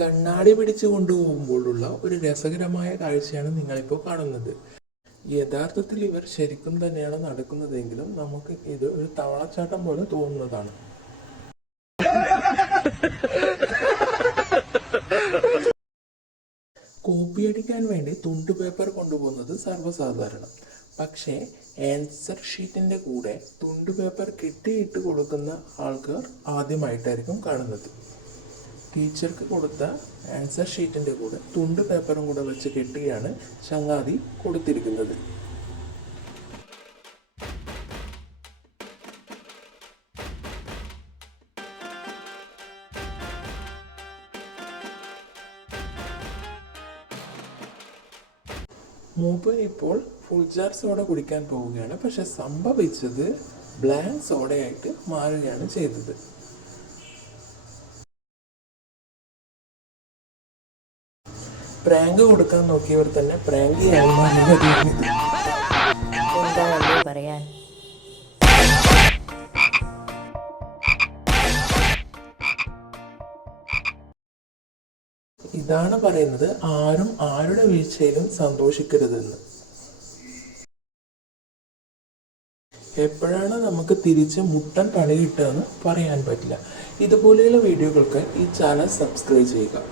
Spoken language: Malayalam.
കണ്ണാടി പിടിച്ചു കൊണ്ടുപോകുമ്പോഴുള്ള ഒരു രസകരമായ കാഴ്ചയാണ് നിങ്ങളിപ്പോൾ കാണുന്നത്. യഥാർത്ഥത്തിൽ ഇവർ ശരിക്കും തന്നെയാണ് നടക്കുന്നതെങ്കിലും നമുക്ക് ഇത് ഒരു തവളച്ചാട്ടം പോലെ തോന്നുന്നതാണ്. കോപ്പിയടിക്കാൻ വേണ്ടി തുണ്ട് പേപ്പർ കൊണ്ടുപോകുന്നത് സർവസാധാരണം. പക്ഷേ ആൻസർ ഷീറ്റിന്റെ കൂടെ തുണ്ട് പേപ്പർ കെട്ടിയിട്ട് കൊടുക്കുന്ന ആൾക്കാർ ആദ്യമായിട്ടായിരിക്കും കാണുന്നത്. ടീച്ചർക്ക് കൊടുത്ത ആൻസർ ഷീറ്റിന്റെ കൂടെ തുണ്ട് പേപ്പറും കൂടെ വെച്ച് കെട്ടിയാണ് ചങ്ങാതി കൊടുത്തിരിക്കുന്നത്. മൂപ്പൻ ഇപ്പോൾ ഫുൾ ജാർ സോഡ കുടിക്കാൻ പോവുകയാണ്. പക്ഷെ സംഭവിച്ചത് ബ്ലാങ്ക് സോഡയായിട്ട് മാറുകയാണ് ചെയ്തത്. പ്രാങ്ക് കൊടുക്കാൻ നോക്കിയവർ തന്നെ പ്രാങ്ക് ചെയ്യാൻ പറയാൻ? ഇതാണ് പറയുന്നത് ആരും ആരുടെ വീഴ്ചയിലും സന്തോഷിക്കരുതെന്ന്. എപ്പോഴാണ് നമുക്ക് തിരിച്ച് മുട്ടൻ പണി കിട്ടുക എന്ന് പറയാൻ പറ്റില്ല. ഇതുപോലെയുള്ള വീഡിയോകൾക്ക് ഈ ചാനൽ സബ്സ്ക്രൈബ് ചെയ്യുക.